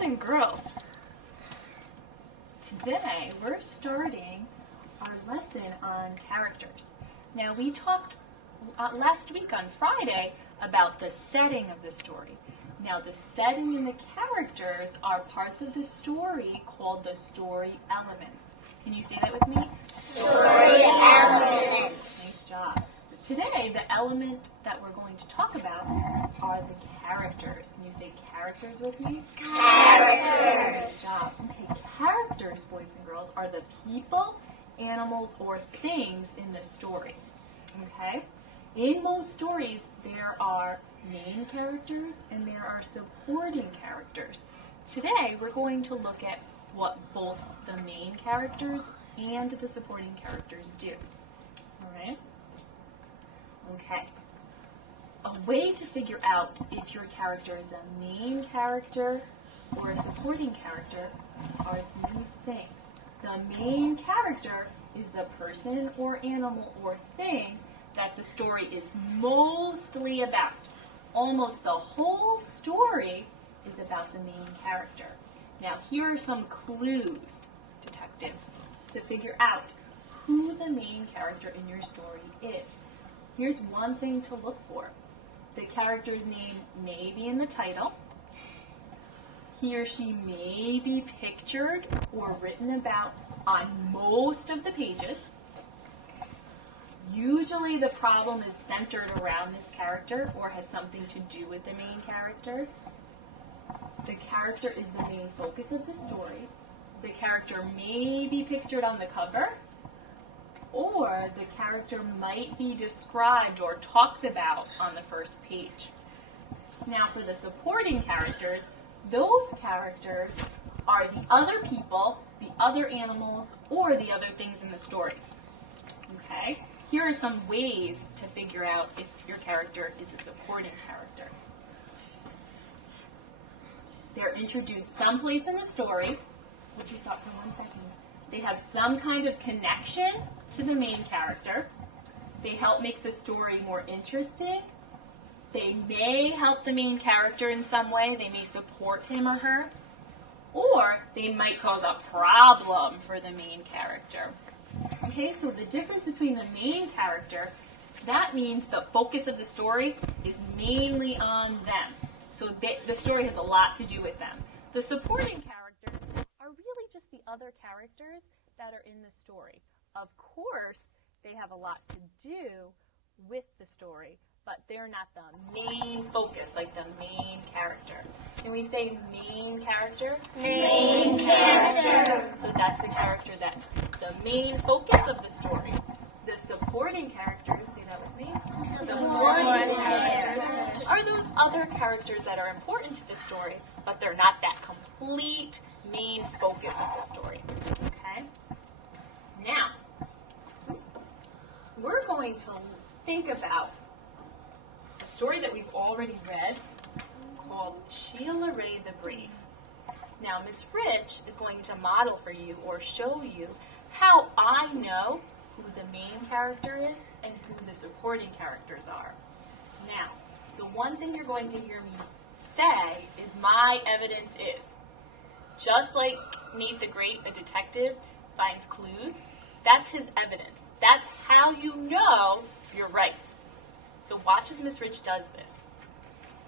Boys and girls, today we're starting our lesson on characters. Now we talked last week on Friday about the setting of the story. Now the setting and the characters are parts of the story called the story elements. Can you say that with me? Story elements. Nice job. Today, the element that we're going to talk about are the characters. Can you say characters with me? Characters. Good job. Okay, characters, boys and girls, are the people, animals, or things in the story. Okay? In most stories, there are main characters and there are supporting characters. Today, we're going to look at what both the main characters and the supporting characters do. All right? Okay. A way to figure out if your character is a main character or a supporting character are these things. The main character is the person or animal or thing that the story is mostly about. Almost the whole story is about the main character. Now, here are some clues, detectives, to figure out who the main character in your story is. Here's one thing to look for. The character's name may be in the title. He or she may be pictured or written about on most of the pages. Usually the problem is centered around this character or has something to do with the main character. The character is the main focus of the story. The character may be pictured on the cover, or the character might be described or talked about on the first page. Now for the supporting characters, those characters are the other people, the other animals, or the other things in the story. Okay? Here are some ways to figure out if your character is a supporting character. They're introduced someplace in the story. Hold your thought for 1 second. They have some kind of connection to the main character. They help make the story more interesting. They may help the main character in some way. They may support him or her. Or they might cause a problem for the main character. Okay, so the difference between the main character, that means the focus of the story is mainly on them. So the story has a lot to do with them. The supporting characters are really just the other characters that are in the story. Of course, they have a lot to do with the story, but they're not the main focus, like the main character. Can we say main character? Main character. So that's the character that's the main focus of the story. The supporting characters, say that with me. Supporting characters are those other characters that are important to the story, but they're not that complete main focus of the story. Okay? Now, we're going to think about a story that we've already read called Sheila Ray the Brave. Now, Miss Rich is going to model for you or show you how I know who the main character is and who the supporting characters are. Now, the one thing you're going to hear me say is my evidence is. Just like Nate the Great, the detective, finds clues, that's his evidence. That's how you know you're right. So watch as Miss Rich does this.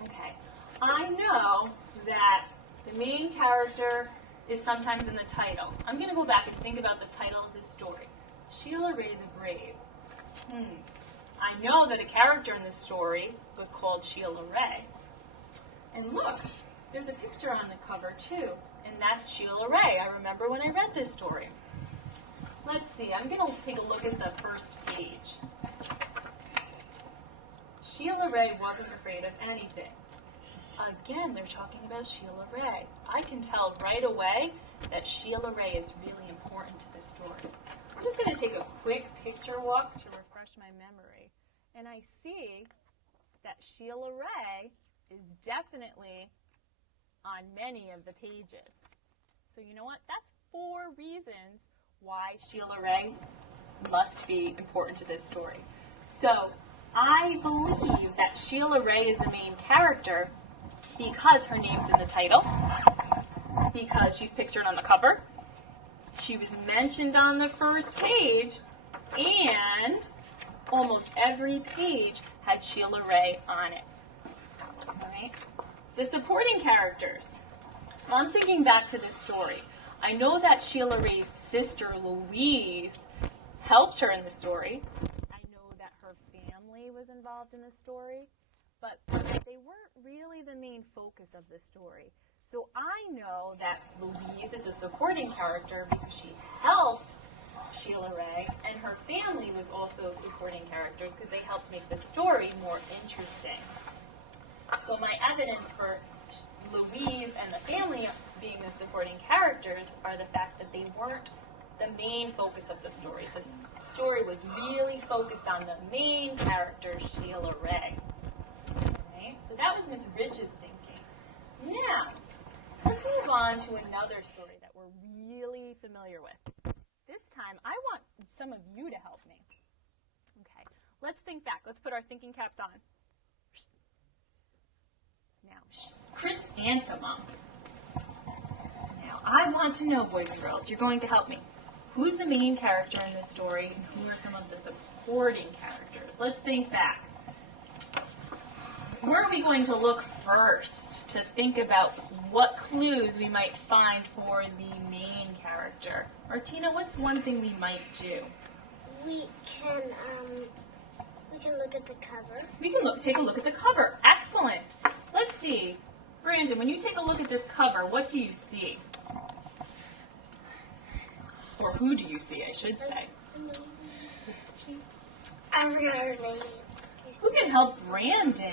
Okay. I know that the main character is sometimes in the title. I'm going to go back and think about the title of this story. Sheila Ray the Brave. I know that a character in this story was called Sheila Ray. And look, there's a picture on the cover too, and that's Sheila Ray. I remember when I read this story. Let's see, I'm going to take a look at the first page. Sheila Ray wasn't afraid of anything. Again, they're talking about Sheila Ray. I can tell right away that Sheila Ray is really important to this story. I'm just going to take a quick picture walk to refresh my memory. And I see that Sheila Ray is definitely on many of the pages. So you know what? That's 4 reasons why Sheila Ray must be important to this story. So I believe that Sheila Ray is the main character because her name's in the title. because she's pictured on the cover. She was mentioned on the first page, and almost every page had Sheila Ray on it. All right? The supporting characters. I'm thinking back to this story. I know that Sheila Ray's sister Louise helped her in the story. I know that her family was involved in the story, but they weren't really the main focus of the story. So I know that Louise is a supporting character because she helped Sheila Ray, and her family was also supporting characters because they helped make the story more interesting. So my evidence for Louise and the family being the supporting characters are the fact that they weren't the main focus of the story. The story was really focused on the main character, Sheila Ray. Okay? So that was Miss Ridge's thinking. Now, let's move on to another story that we're really familiar with. This time, I want some of you to help me. Okay, let's think back. Let's put our thinking caps on. Now, chrysanthemum. Now, I want to know, boys and girls, you're going to help me. Who's the main character in this story, and who are some of the supporting characters? Let's think back. Where are we going to look first to think about what clues we might find for the main character? Martina, what's one thing we might do? We can look at the cover. We can take a look at the cover. Excellent. Let's see. Brandon, when you take a look at this cover, what do you see? Or who do you see, I should say? I forgot her name. Who can help Brandon?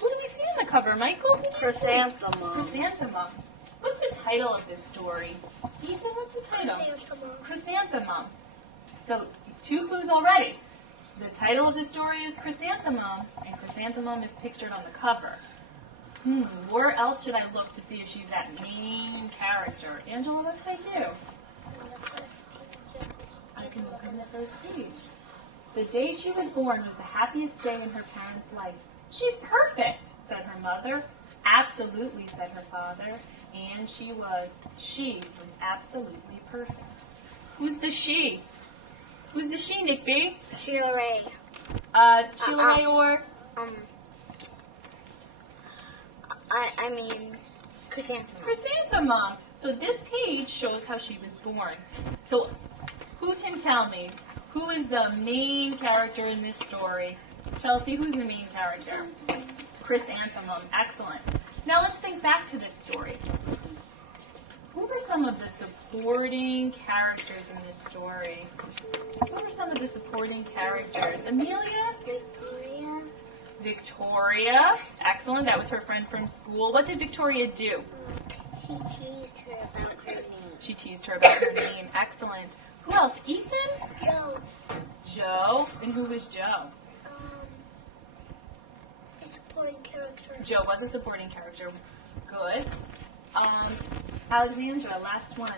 Who do we see on the cover, Michael? Who do we see? Chrysanthemum. Chrysanthemum. What's the title of this story? Ethan, what's the title? Chrysanthemum. Chrysanthemum. So, 2 clues already. The title of the story is Chrysanthemum, and Chrysanthemum is pictured on the cover. Where else should I look to see if she's that main character? Angela, what should I do? I can look on the first page. The day she was born was the happiest day in her parents' life. She's perfect, said her mother. Absolutely, said her father. And she was. She was absolutely perfect. Who's the she? Who's the she, Nick B? Sheila Ray. Sheila Ray or? I mean, chrysanthemum. Chrysanthemum. So this page shows how she was born. So who can tell me who is the main character in this story? Chelsea, who's the main character? Chrysanthemum. Excellent. Now let's think back to this story. Who were some of the supporting characters in this story? Who were some of the supporting characters? Amelia? Victoria. Victoria. Excellent. That was her friend from school. What did Victoria do? She teased her about her name. She teased her about her name. Excellent. Who else? Ethan? Joe. Joe. And who was Joe? A supporting character. Joe was a supporting character. Good. Alexandra, last one.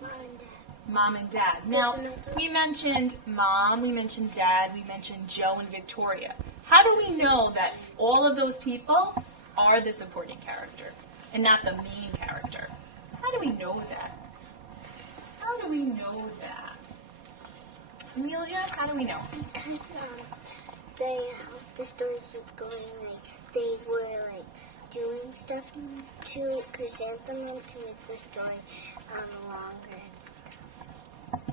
Mom and Dad. Mom and Dad. Now, we mentioned Mom, we mentioned Dad, we mentioned Joe and Victoria. How do we know that all of those people are the supporting character and not the main character? How do we know that? How do we know that? Amelia, how do we know? Because they helped the story keep going. Like they were like doing stuff to chrysanthemum to make the story longer and stuff.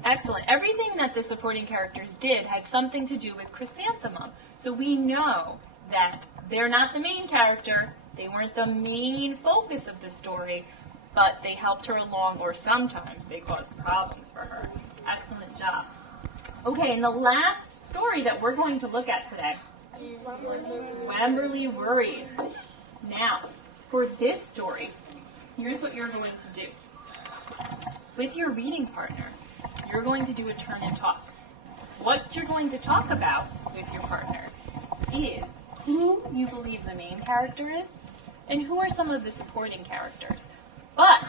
Excellent. Everything that the supporting characters did had something to do with chrysanthemum. So we know that they're not the main character, they weren't the main focus of the story, but they helped her along, or sometimes they caused problems for her. Excellent job. Okay, and the last story that we're going to look at today, Wemberly Worried. Now, for this story, here's what you're going to do. With your reading partner, you're going to do a turn and talk. What you're going to talk about with your partner is who you believe the main character is and who are some of the supporting characters. But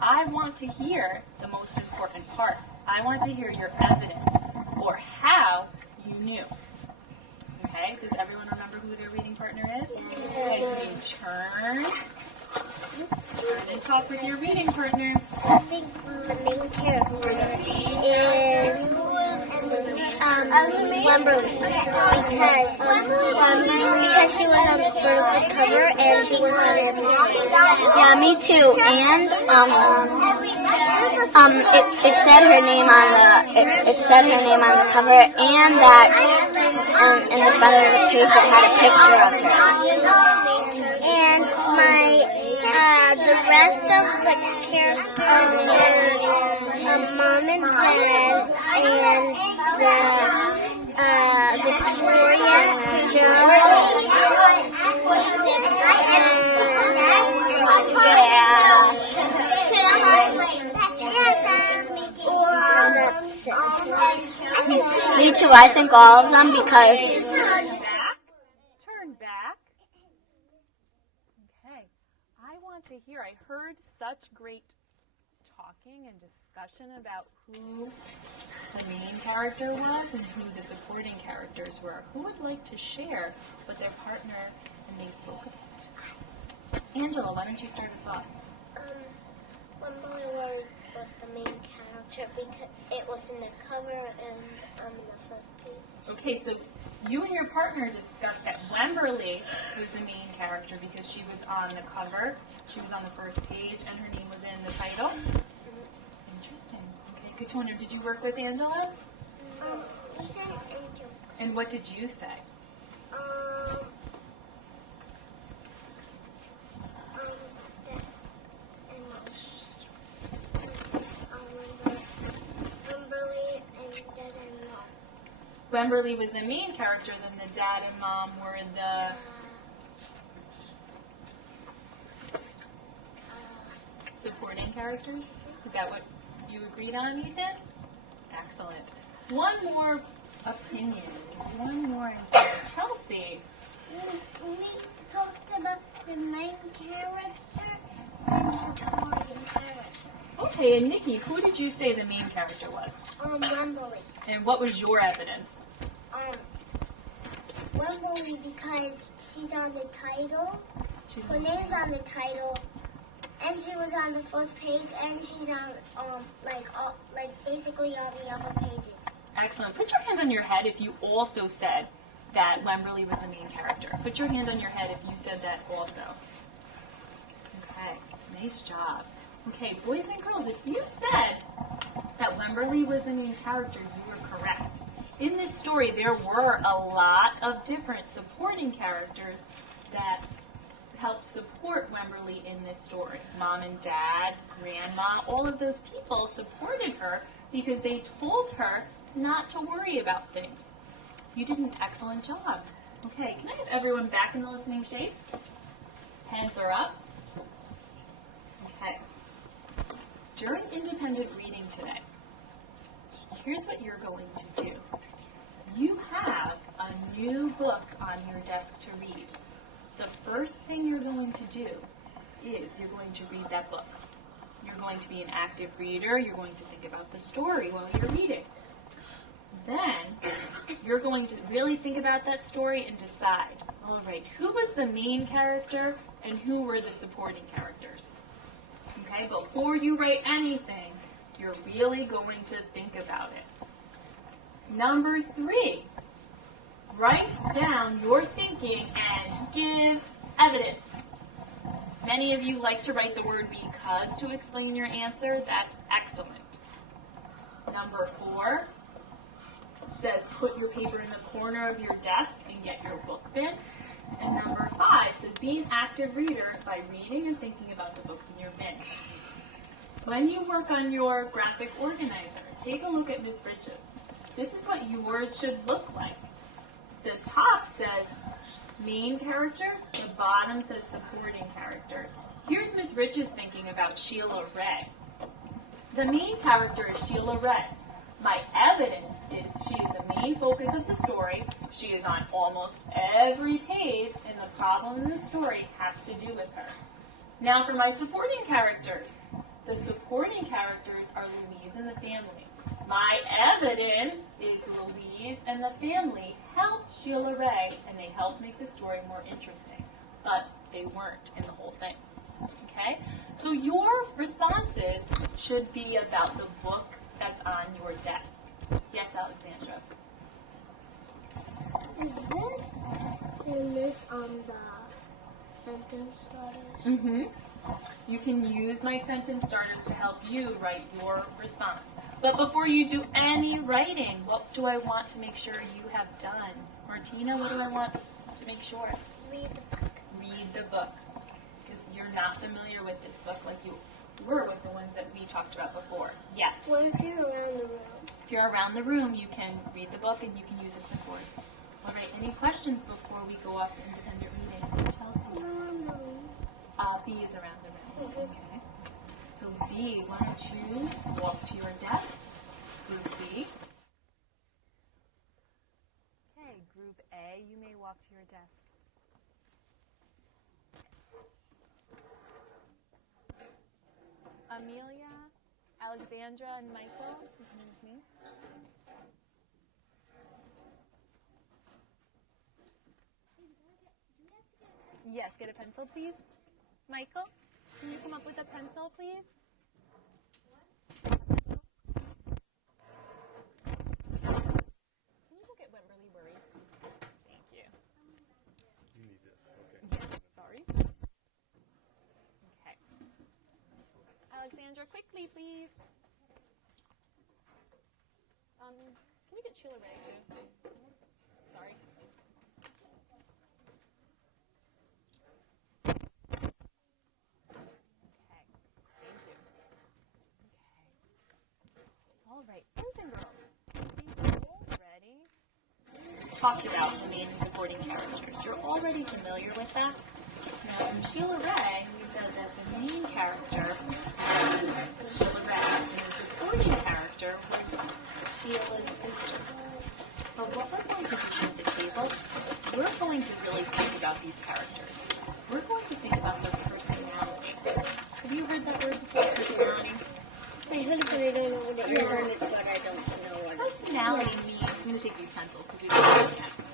I want to hear the most important part. I want to hear your evidence or how you knew. Okay, does everyone remember who their reading partner is? Okay, so you turn And talk with your reading partner. I think the main character is Wemberly because she was on the front of the cover and she was on everything. Yeah, me too. And it said her name on the cover, and that in the front of the page it had a picture of her. And the rest of the characters were Mom and Dad and Victoria, Joe, Me too. I think all of them because Turn back. Okay. I want to hear. I heard such great talking and discussion about who the main character was and who the supporting characters were. Who would like to share what their partner and they spoke about? Angela, why don't you start us off? Wemberly was the main character because it was in the cover and the first page. Okay, so you and your partner discussed that Wemberly was the main character because she was on the cover, she was on the first page, and her name was in the title. Interesting. Okay, good to know. Did you work with Angela? And what did you say? Wemberly was the main character, then the dad and mom were the supporting characters? Is that what you agreed on, Ethan? Excellent. One more opinion. One more. Chelsea. We talked about the main character and supporting character. Okay, and Nikki, who did you say the main character was? Wemberly. And what was your evidence? Wemberly because she's on the title. Her name's on the title, and she was on the first page, and she's on basically all the other pages. Excellent. Put your hand on your head if you also said that Wemberly was the main character. Put your hand on your head if you said that also. Okay, nice job. Okay, boys and girls, if you said that Wemberly was the main character, you were correct. In this story, there were a lot of different supporting characters that helped support Wemberly in this story. Mom and Dad, Grandma, all of those people supported her because they told her not to worry about things. You did an excellent job. Okay, can I have everyone back in the listening shape? Heads are up. Okay. During independent reading today, here's what you're going to do. You have a new book on your desk to read. The first thing you're going to do is you're going to read that book. You're going to be an active reader. You're going to think about the story while you're reading. Then you're going to really think about that story and decide, all right, who was the main character and who were the supporting characters? Okay, before you write anything, you're really going to think about it. Number 3, write down your thinking and give evidence. Many of you like to write the word because to explain your answer. That's excellent. Number 4 says put your paper in the corner of your desk and get your book bin. And number 5 says be an active reader by reading and thinking about the books in your bin. When you work on your graphic organizer, take a look at Ms. Rich's. This is what yours should look like. The top says main character, the bottom says supporting characters. Here's Ms. Rich's thinking about Sheila Ray. The main character is Sheila Ray. My evidence is she is the main focus of the story. She is on almost every page, and the problem in the story has to do with her. Now for my supporting characters. The supporting characters are Louise and the family. My evidence is Louise and the family helped Sheila Ray, and they helped make the story more interesting. But they weren't in the whole thing. Okay? So your responses should be about the book that's on your desk. Yes, Alexandra? Is this on the sentence starters? Mm-hmm. You can use my sentence starters to help you write your response. But before you do any writing, what do I want to make sure you have done? Martina, what do I want to make sure? Read the book. Read the book. Because you're not familiar with this book like you were with the ones that we talked about before. Yes. What if you're around the room? If you're around the room, you can read the book and you can use a clipboard. All right, any questions before we go off to independent reading? Chelsea? Around the room. B is around the room. Okay. So B, why don't you walk to your desk? Group B. Okay, Group A, you may walk to your desk. Amelia, Alexandra, and Michael, you come with me. Yes, get a pencil, please. Michael, can you come up with a pencil, please? Can you go get Wimberly worried? Thank you. You need this, okay. Yes, sorry. Okay. Alexandra, quickly, please. Can you get Sheila Ray, too? Sorry. Okay, thank you. Okay. All right, boys and girls, we've already talked about the main and supporting characters. You're already familiar with that. Now, in Sheila Ray, we said that the main character, Sheila Ray, and the supporting character was Sheila's sister. But what we're going to do at the table, we're going to really think about these characters. We're going to think about their personality. Have you heard that word before, personality? I heard it, but I don't know what it is. I heard it, but I don't know what it is. Personality means, I'm going to take these pencils because we don't have them.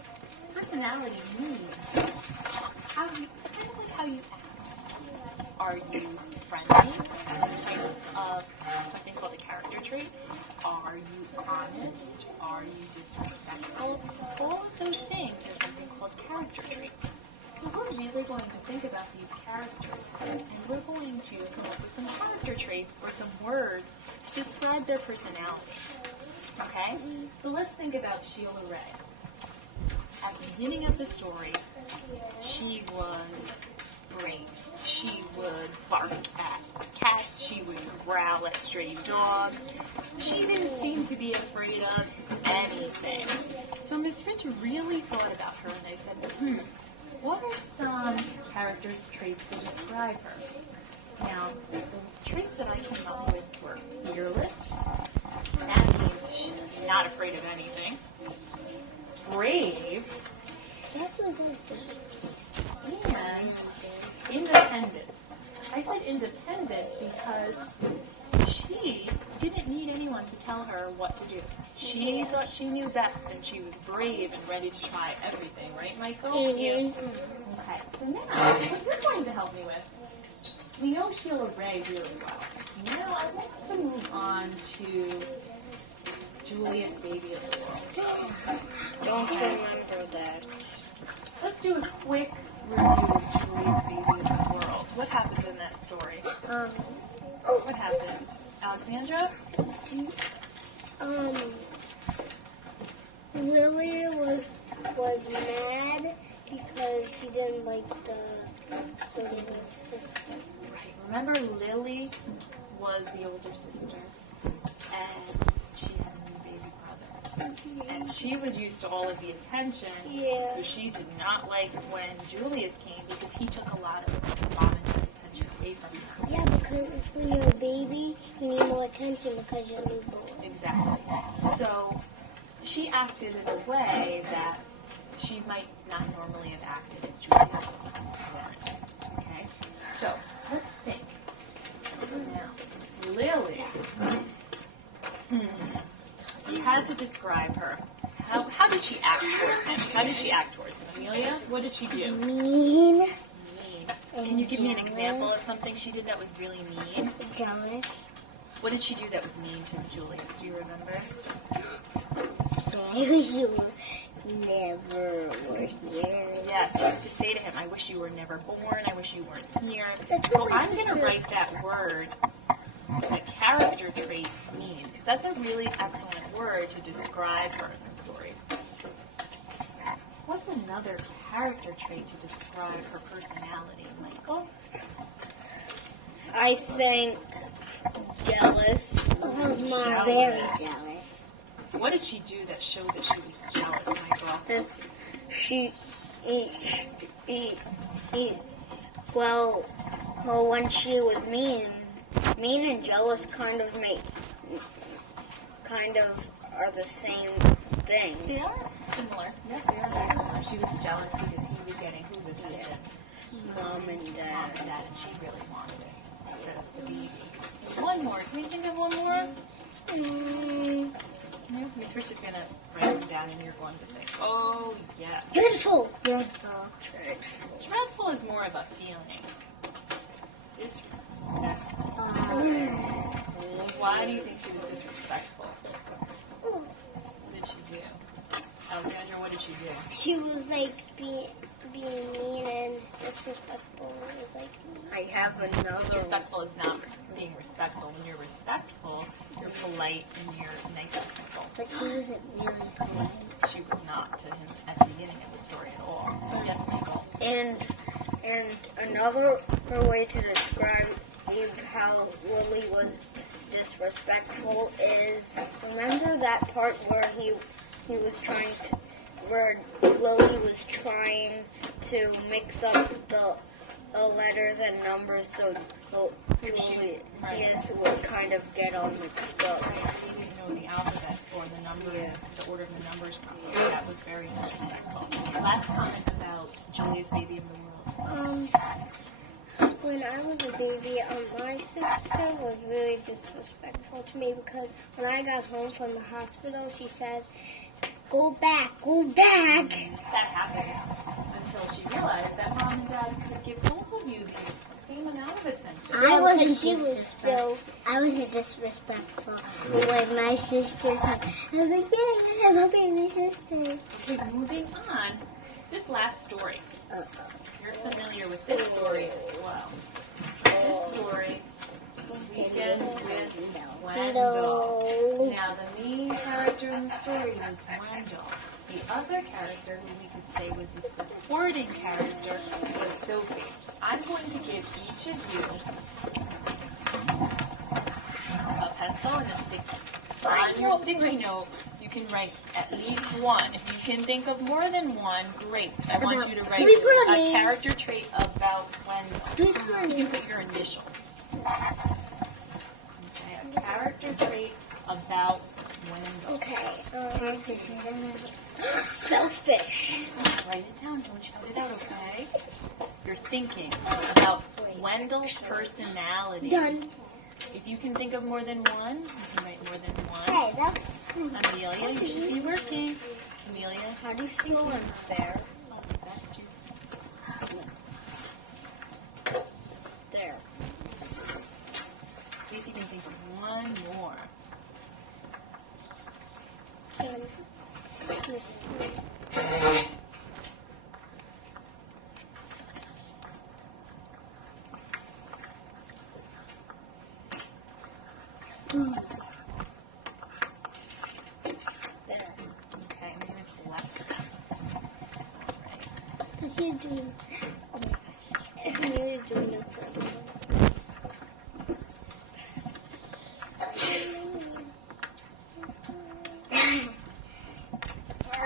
Personality means how you, kind of like how you act. Are you friendly? Some type of something called a character trait. Are you honest? Are you disrespectful? All of those things are something called character traits. So we're really going to think about these characters, and we're going to come up with some character traits or some words to describe their personality. Okay? So let's think about Sheila Ray. At the beginning of the story, she was brave. She would bark at cats. She would growl at stray dogs. She didn't seem to be afraid of anything. So Miss Rich really thought about her, and I said, what are some character traits to describe her? Now, the traits that I came up with were fearless. That means she's not afraid of anything. Brave. That's a good thing. And independent. I said independent because she didn't need anyone to tell her what to do. She thought she knew best, and she was brave and ready to try everything. Right, Michael? Mhm. Okay, so now, what you're going to help me with, we know Sheila Ray really well. Now, I want to move on to Julius Baby of the World. Don't remember that. Let's do a quick review of Julius Baby of the World. What happened in that story? What happened? Alexandra? Lily was mad because she didn't like the little sister. Right. Remember, Lily was the older sister, and she had a new baby brother. And she was used to all of the attention, Yeah. so she did not like when Julius came because he took a lot of attention away from her. Yeah, because when you're a baby, you need more attention because you're newborn. Exactly. So she acted in a way that she might not normally have acted if Julius wasn't born. Okay? So let's think. Now, Lily. You had to describe her. How did she act towards him? How did she act towards him? Amelia, what did she do? Mean. Mean. Can you give me an example of something she did that was really mean? Jealous. What did she do that was mean to Julius? Do you remember? Say, I wish you never were here. Yes, she used to say to him, I wish you were never born, I wish you weren't here. That's So what my I'm going to sister write that word, the character trait mean, because that's a really excellent word to describe her in the story. What's another character trait to describe her personality, Michael? I think jealous. Mom, very jealous. What did she do that showed that she was jealous, Michael? This, well, when she was mean and jealous kind of are the same thing. They are similar. Yes, they are very similar. She was jealous because he was getting whose attention? Mom and Mom Dad. and Dad, and she really wanted it instead of the baby. And one more. Can you think of one more? No? Miss Rich is going to write them down and you're going to say, oh, yes. Dreadful. Dreadful. Dreadful is more of a feeling. Disrespectful. Why do you think she was disrespectful? What did she do? Alexandra, what did she do? She was like being mean and disrespectful. It was like I have another. Disrespectful is not being respectful. When you're respectful, you're polite and you're nice to people. but she wasn't really polite. She was not to him at the beginning of the story at all. Yes, Michael. And another way to describe how Lily was disrespectful is, remember that part where where Lily was trying to mix up the letters and numbers so Julius would kind of get all mixed up. Right, so he didn't know the alphabet or the numbers, the order of the numbers properly. That was very disrespectful. Last comment about Julia's baby of the world. When I was a baby, my sister was really disrespectful to me because when I got home from the hospital, she said, "Go back, go back." That happens until she realized that Mom and Dad could give both of you the same amount of attention. I wasn't disrespectful when my sister came. I was like, yeah, I have a baby sister. Okay, moving on. This last story. You're familiar with this story as well. This story begins with Wendell. Now, the main character in the story was Wendell. The other character, who we could say was the supporting character, was Sophie. I'm going to give each of you a pencil and a sticky. On your sticky note, you can write at least one. If you can think of more than one, great. I want you to write a character trait about Wendell. You can put your initials. Okay, a character trait about Wendell. Okay. Selfish. Write it down. Don't shout it out, okay? You're thinking about Wendell's personality. Done. If you can think of more than one, you can write more than one. Hey, that's Amelia, you should be working. Amelia, How do you spell unfair? oh, that's you. There. See if you can think of one more. There. Okay, I'm going to collect them. All right. Because he's doing. Oh my gosh. You're doing it for everyone. All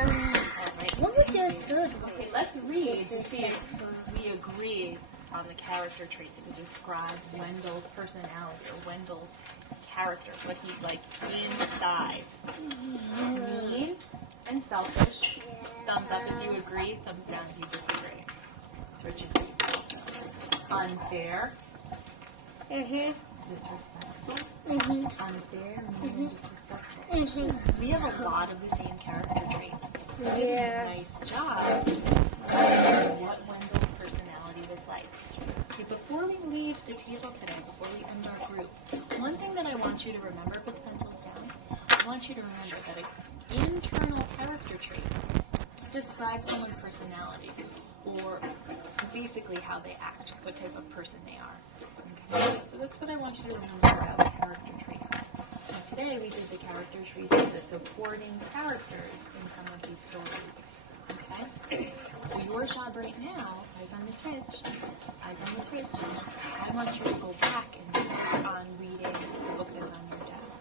right. What was your third one? Okay, let's read to see if we agree on the character traits to describe Wendell's personality or Wendell's character, what he's like inside. Mean and selfish. Thumbs up if you agree, thumbs down if you disagree. Switch it, please. Unfair, disrespectful, unfair, mean, and disrespectful. We have a lot of the same character traits. You did a nice job describing what Wendell's personality was like. before we leave the table today, before we end our group, one thing that I want you to remember, put the pencils down, I want you to remember that an internal character trait describes someone's personality, or basically how they act, what type of person they are. Okay? So that's what I want you to remember about character traits. Now today we did the character traits of the supporting characters in some of these stories. Okay? So your job right now, eyes on the switch, I want you to go back and work on reading the book that's on your desk.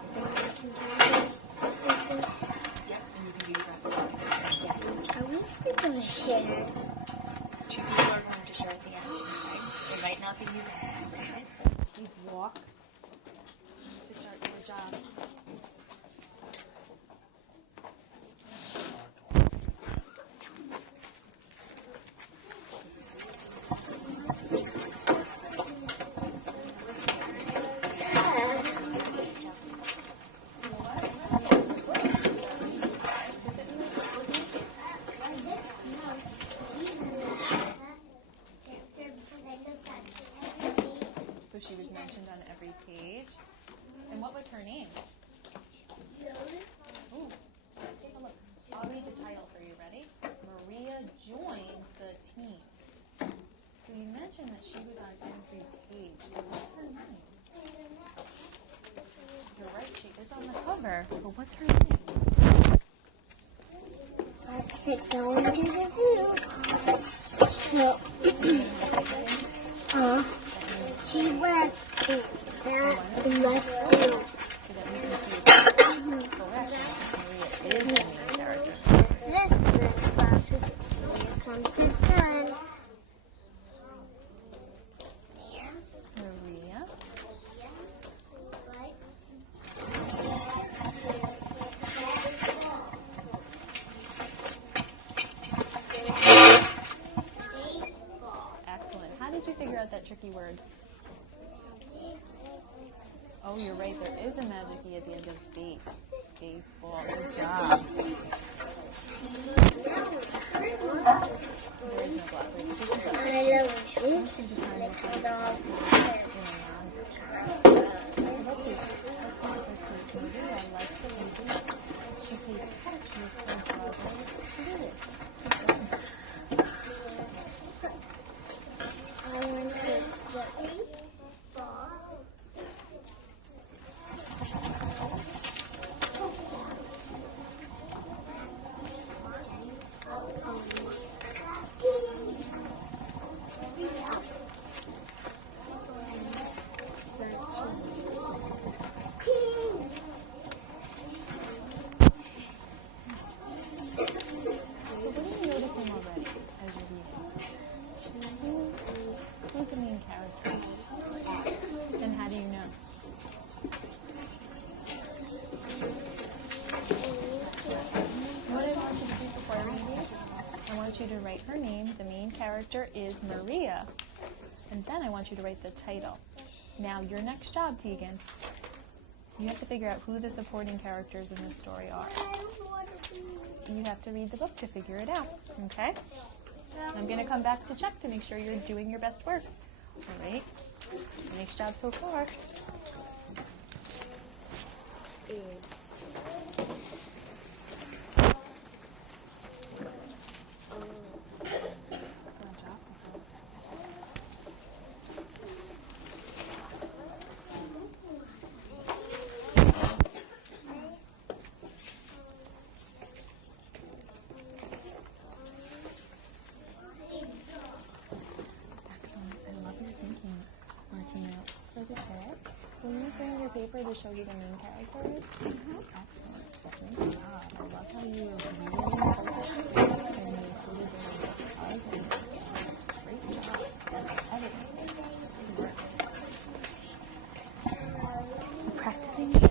Okay? Yep, and you can do that. Yes. Are we going to share? Two people are going to share at the end, okay? It might not be you guys, okay? Please walk to start your job. So she was mentioned on every page. And what was her name? Ooh, take a look. I'll read the title for you. Ready? Maria joins the team. So you mentioned that she was on every page. So what's her name? You're right, she is on the cover. But what's her name? Let's go into the zoo. So, she was in that left zoo. Correct. Maria is the main character. This is the opposite. So here comes the sun. There. Maria. Excellent. How did you figure out that tricky word? Oh, you're right. There is a magic E at the end of base. Baseball. Good job. There is no glossary. This is a I love you. this is the time to put the glossary in a non-virtual. Let's see. Let's go to first page. Maria likes to read. She plays catch with her brother Louis. I want to get So what are you noticing already as you're reading? Who's the main character? And how do you know? What I want you to do before I read it, I want you to write her name. The main character is Maria. And then I want you to write the title. Now, your next job, Tegan, you have to figure out who the supporting characters in this story are. You have to read the book to figure it out, okay? I'm going to come back to check to make sure you're doing your best work. All right? Nice job so far. Is Will you bring your paper to show you the main characters? Excellent. Nice job. I love how you were really focused and you included their That's great job. That's editing. So practicing. Okay.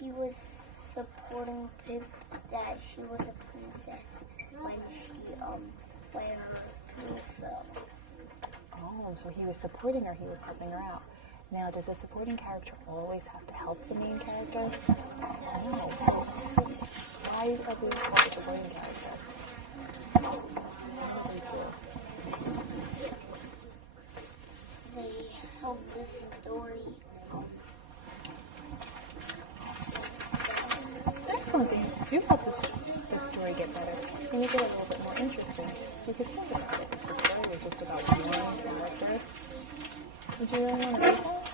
he was supporting Pip that she was a princess when her crew fell. Oh, so he was supporting her, he was helping her out. Now, does a supporting character always have to help the main character? No. So why are we called a supporting character? What do they do? They help the story. Excellent. You help the story get better and make it a little bit more interesting. Because think about it, if the story was just about one character, would you really want to read that?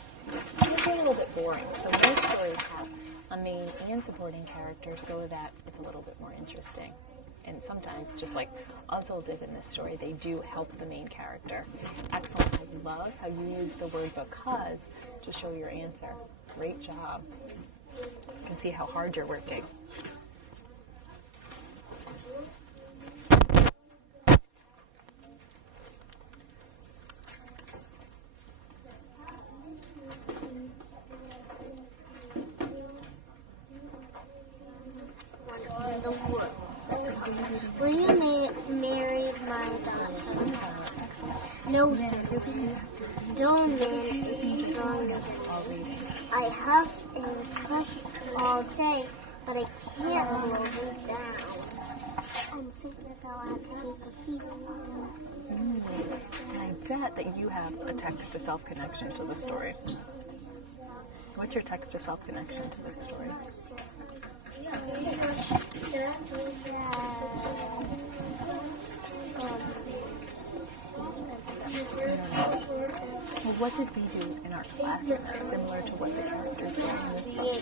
It would be a little bit boring. So most stories have a main and supporting character so that it's a little bit more interesting. And sometimes, just like Uzzle did in this story, they do help the main character. Excellent. I love how you use the word because to show your answer. Great job. You can see how hard you're working. In the woods. Will you marry my daughter? No, sir. No man is stronger than me. I huff and puff all day, but I can't slow it down. I'm thinking that I'll have to take a seat. I bet that you have a text-to-self connection to the story. What's your text-to-self connection to this story? Well, what did we do in our classroom that's similar to what the characters did in this book?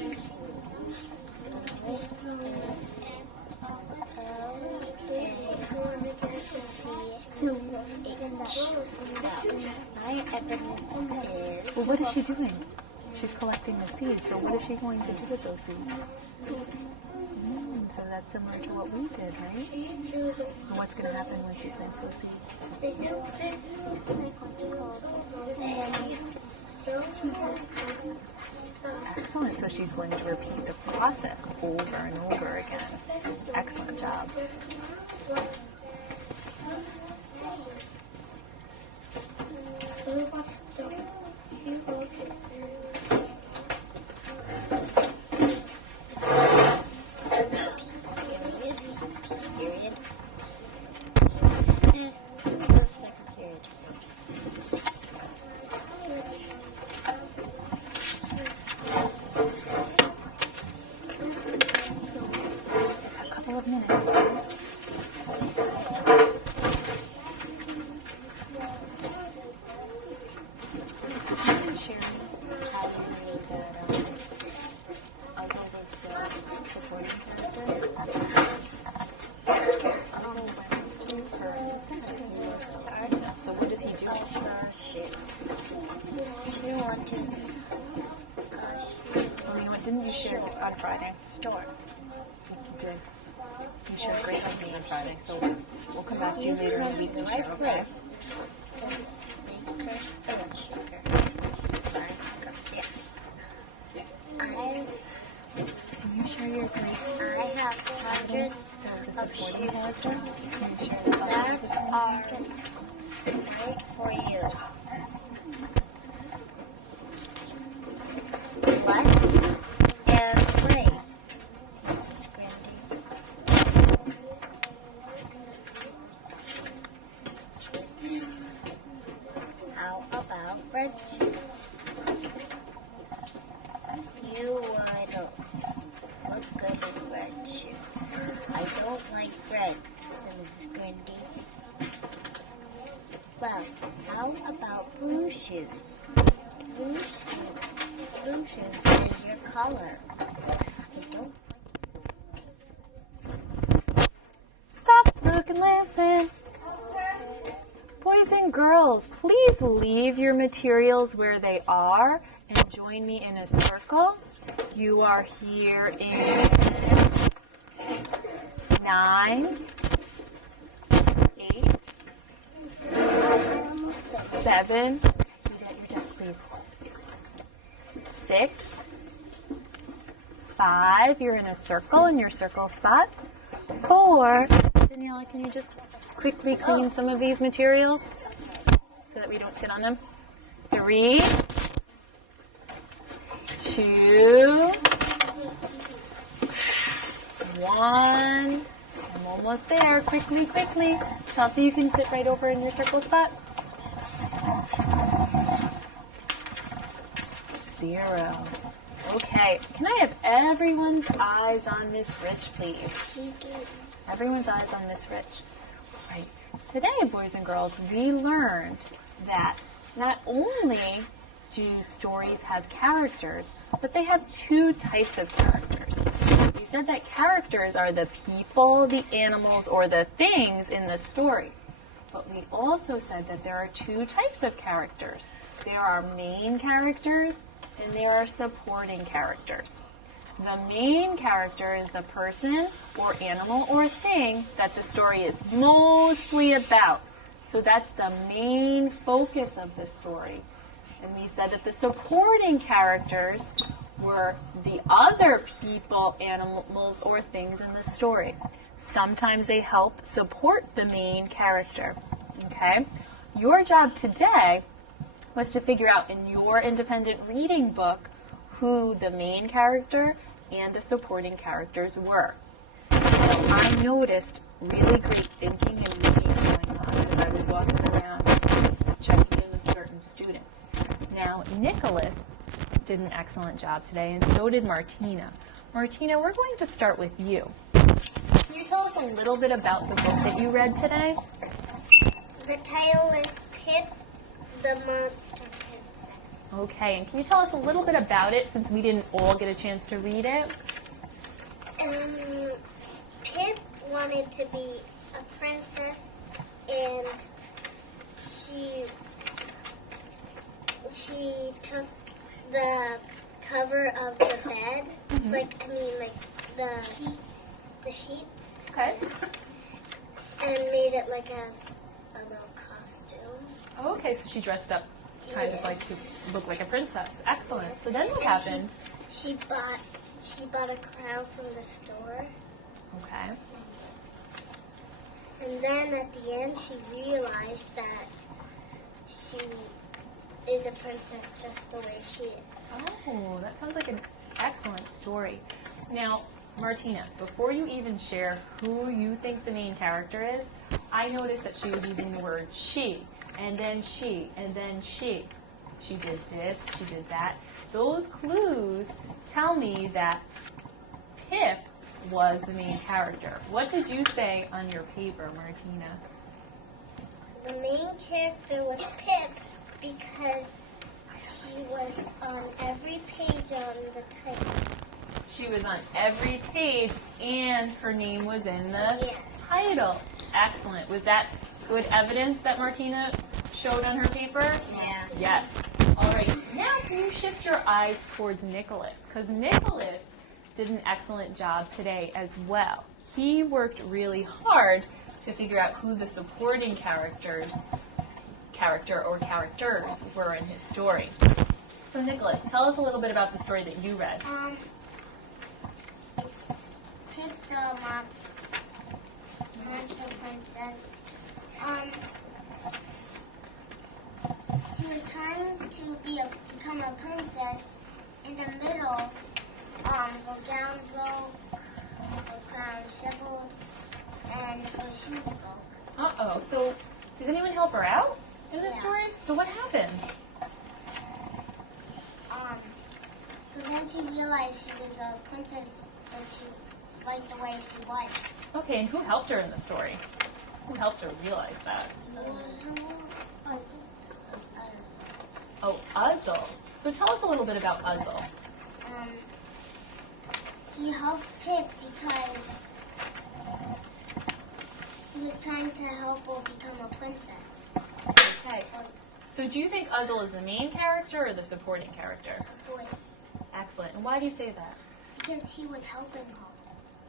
My evidence is... Well, what is she doing? She's collecting the seeds, so what is she going to do with those seeds? So that's similar to what we did, right? And what's going to happen when she plants those seeds? Excellent. So she's going to repeat the process over and over again. Excellent job. A couple of minutes. Sherry, how you knew that Uzzle was the supporting character? Uzzle went to her start. So what is he doing? She wanted... Didn't you share on Friday? Store. You did. You shared great with me on Friday, so we'll come back to you later in the week to share, okay? Since maker and sugar. Yes. Can you share your great I have hundreds the of supporting characters? shoes. Can you share the That are right for you. Black and gray, Mrs. Grundy. How about red shoes? You would look good in red shoes. I don't like red, said Mrs. Grundy. Well, how about blue shoes? Blue shoes is your color. I don't. Stop, look, and listen. Boys and girls, please leave your materials where they are and join me in a circle. You are here in 9, 8, 7. You at your desk, please. 6, 5, you're in a circle in your circle spot. 4, Daniela, can you just quickly clean some of these materials so that we don't sit on them? 3, 2, 1. I'm almost there. Quickly, quickly. Chelsea, you can sit right over in your circle spot. 0. Okay. Can I have everyone's eyes on Miss Rich, please? Everyone's eyes on Miss Rich. Right. Today, boys and girls, we learned that not only do stories have characters, but they have 2 types of characters. We said that characters are the people, the animals, or the things in the story. But we also said that there are 2 types of characters. There are main characters and there are supporting characters. The main character is the person or animal or thing that the story is mostly about. So that's the main focus of the story. And we said that the supporting characters were the other people, animals, or things in the story. Sometimes they help support the main character. Okay? Your job today was to figure out in your independent reading book who the main character and the supporting characters were. So I noticed really great thinking and reading going on as I was walking around checking in with certain students. Now, Nicholas did an excellent job today, and so did Martina. Martina, we're going to start with you. Can you tell us a little bit about the book that you read today? The title is Pip the Monster Princess. Okay, and can you tell us a little bit about it since we didn't all get a chance to read it? Pip wanted to be a princess, and she took the cover of the bed, the sheets, Okay. and made it like a little costume. Okay, so she dressed up kind of like to look like a princess. Excellent. So then what And happened? She bought a crown from the store, Okay. and then at the end she realized that she is a princess just the way she is. Oh, that sounds like an excellent story. Now, Martina, before you even share who you think the main character is, I noticed that she was using the word she, and then she, and then she. She did this, she did that. Those clues tell me that Pip was the main character. What did you say on your paper, Martina? The main character was Pip because she was on every page on the title. She was on every page, and her name was in the Yes. title. Excellent. Was that good evidence that Martina showed on her paper? Yeah. Yes. All right. Now can you shift your eyes towards Nicholas? Because Nicholas did an excellent job today as well. He worked really hard to figure out who the supporting character or characters were in his story. So Nicholas, tell us a little bit about the story that you read. It's Pip the Monster Princess. She was trying to become a princess. In the middle, the gown broke, the crown shivered, and her shoes broke. Uh-oh. So did anyone help her out in this Yeah. story? So what happened? So then she realized she was a princess that she liked the way she was. Okay, and who helped her in the story? Who helped her realize that? Oh, Uzzle. So tell us a little bit about Uzzle. He helped Pip because he was trying to help her become a princess. Okay. So do you think Uzzle is the main character or the supporting character? Excellent. And why do you say that? Because he was helping her.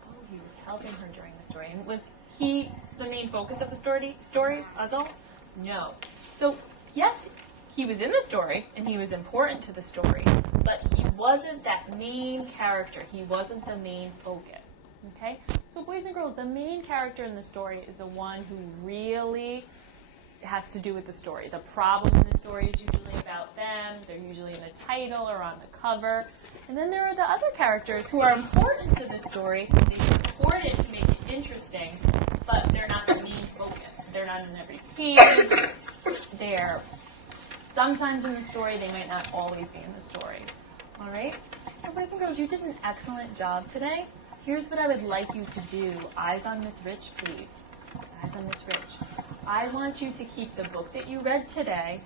Oh, he was helping her during the story. And was he the main focus of the story, Uzzle? No. So, yes, he was in the story, and he was important to the story, but he wasn't that main character. He wasn't the main focus. Okay? So boys and girls, the main character in the story is the one who really has to do with the story. The problem in the story is usually about them. They're usually in the title or on the cover. And then there are the other characters who are important to the story. They're important to make it interesting, but they're not the main focus. They're not on every page. They're sometimes in the story. They might not always be in the story. All right? So boys and girls, you did an excellent job today. Here's what I would like you to do. Eyes on Miss Rich, please. Eyes on Miss Rich. I want you to keep the book that you read today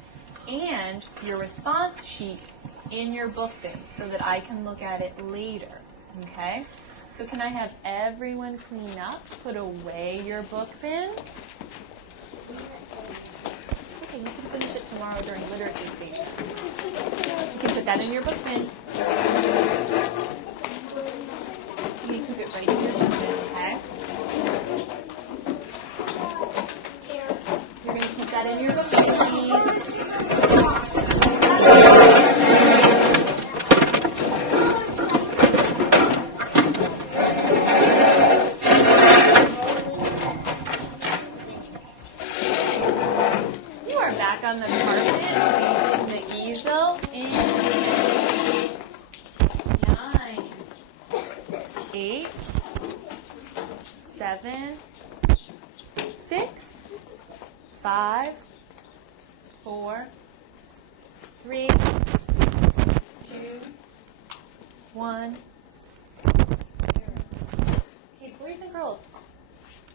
and your response sheet in your book bins so that I can look at it later. Okay? So can I have everyone clean up, put away your book bins? Okay, you can finish it tomorrow during literacy station. You can put that in your book bin. You keep it right in your book bin, okay? You're going to put that in your book bin, please. You are back on the carpet, facing the easel in 9, 8, 7, 6, 5, 4, 3, 2, 1. Okay, boys and girls.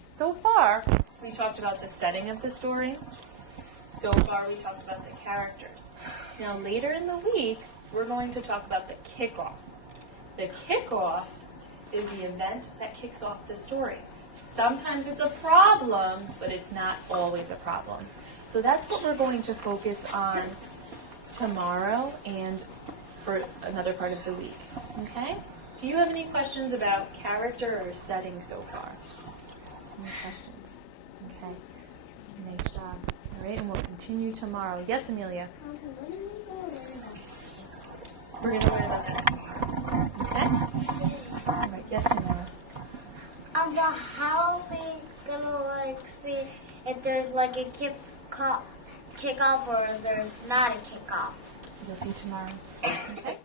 So far, we talked about the setting of the story. So far, we talked about the characters. Now, later in the week, we're going to talk about the kickoff. The kickoff is the event that kicks off the story. Sometimes it's a problem, but it's not always a problem. So that's what we're going to focus on tomorrow and for another part of the week. Okay? Do you have any questions about character or setting so far? Any questions? Okay. Nice job. All right, and we'll continue tomorrow. Yes, Amelia? We're going to learn about that tomorrow. Okay? All right. Yes, Tamara? But how are we gonna like see if there's like a kickoff or if there's not a kickoff? You'll see tomorrow. Okay?